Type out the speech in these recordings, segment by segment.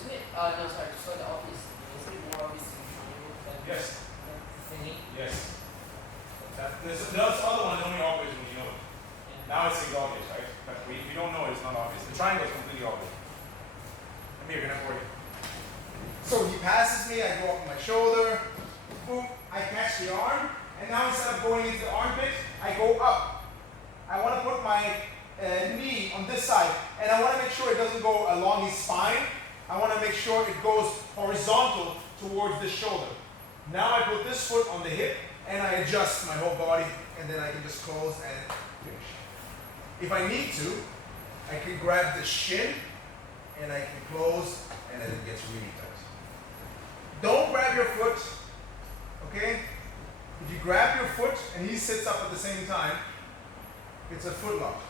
Isn't it? No, sorry. Just like the obvious. Isn't it more obvious in triangle than Yes. thingy? Yes. There's other one is only obvious when you know it. Yeah. Now it seems obvious, right? But if you don't know it, it's not obvious. The triangle is completely obvious. Come here, you're gonna for you. So he passes me, I go up my shoulder, boom, I catch the arm, and now instead of going into the armpit, I go up. I want to put my knee on this side, and I want to make sure it doesn't go along his spine. I want to make sure it goes horizontal towards the shoulder. Now I put this foot on the hip, and I adjust my whole body, and then I can just close and finish. If I need to, I can grab the shin, and I can close, and then it gets really tight. Don't grab your foot, okay? If you grab your foot and he sits up at the same time, it's a foot lock.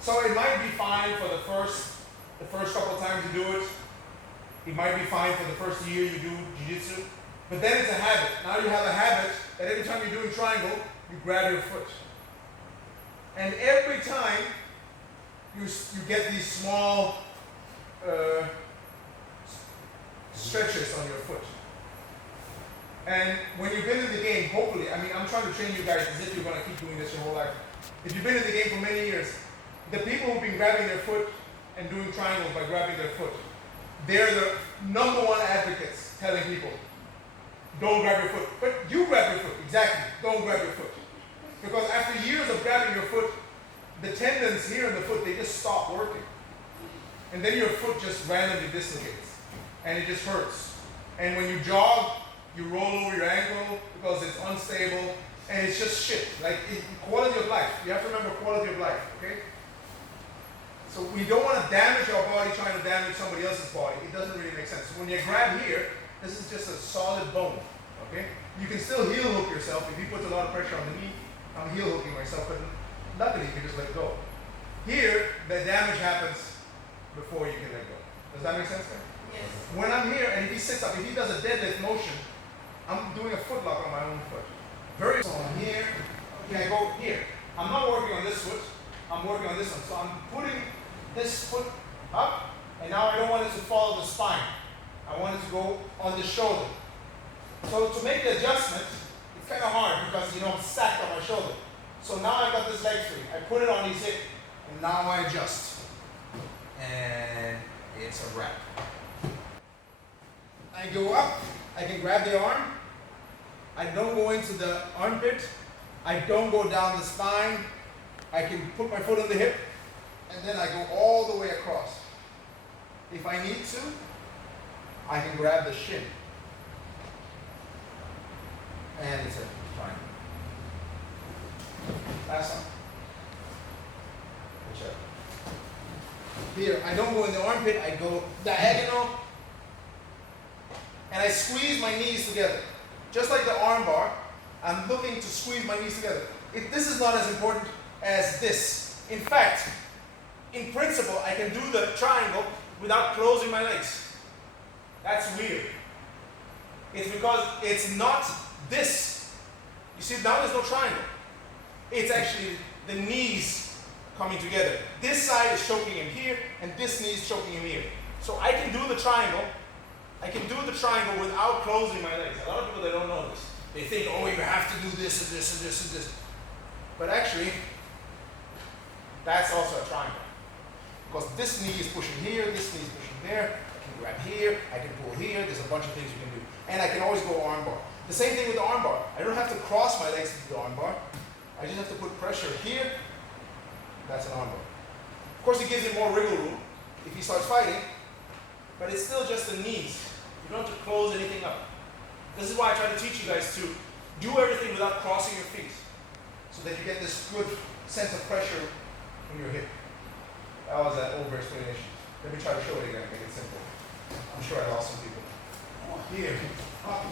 So it might be fine for the first couple of times you do it. It might be fine for the first year you do jiu-jitsu. But then it's a habit. Now you have a habit that every time you're doing triangle, you grab your foot. And every time you get these small stretches on your foot. And when you've been in the game, hopefully, I mean, I'm trying to train you guys as if you're going to keep doing this your whole life. If you've been in the game for many years, the people who've been grabbing their foot and doing triangles by grabbing their foot, they're the number one advocates telling people, don't grab your foot. But you grab your foot, exactly. Don't grab your foot. Because after years of grabbing your foot, the tendons here in the foot, they just stop working. And then your foot just randomly dislocates. And it just hurts. And when you jog, you roll over your ankle because it's unstable. And it's just shit. Like, quality of life. You have to remember quality of life, okay? So we don't want to damage our body trying to damage somebody else's body. It doesn't really make sense. So when you grab here, this is just a solid bone, okay? You can still heel hook yourself. If he puts a lot of pressure on the knee, I'm heel hooking myself, but luckily you can just let go. Here, the damage happens before you can let go. Does that make sense, man? Yes. When I'm here and if he sits up, if he does a deadlift motion, I'm doing a foot lock on my own foot. Very so I'm here, okay, I go here. I'm not working on this foot, I'm working on this one. So I'm putting this foot up, and now I don't want it to follow the spine. I want it to go on the shoulder. So to make the adjustment, it's kind of hard because, you know, I'm stacked on my shoulder. So now I've got this leg free. I put it on his hip, and now I adjust. And it's a wrap. I go up, I can grab the arm. I don't go into the armpit. I don't go down the spine. I can put my foot on the hip, and then I go all the way across. If I need to, I can grab the shin. And it's a triangle. Last one. Whichever. Here, I don't go in the armpit, I go diagonal, and I squeeze my knees together. Just like the arm bar, I'm looking to squeeze my knees together. This is not as important as this. In fact, in principle, I can do the triangle without closing my legs. That's weird. It's because it's not this. You see, now there's no triangle. It's actually the knees coming together. This side is choking him here, and this knee is choking him here. So I can do the triangle. I can do the triangle without closing my legs. A lot of people, they don't know this. They think, oh, you have to do this and this and this and this. But actually, that's also a triangle. Because this knee is pushing here, this knee is pushing there. I can grab here, I can pull here. There's a bunch of things you can do. And I can always go arm bar. The same thing with the arm bar. I don't have to cross my legs to do the arm bar. I just have to put pressure here. That's an arm bar. Of course, it gives him more wiggle room if he starts fighting. But it's still just the knees. You don't have to close anything up. This is why I try to teach you guys to do everything without crossing your feet, so that you get this good sense of pressure in your hip. That was an over explanation. Let me try to show it again, make it simple. I'm sure I lost some people. Here, up.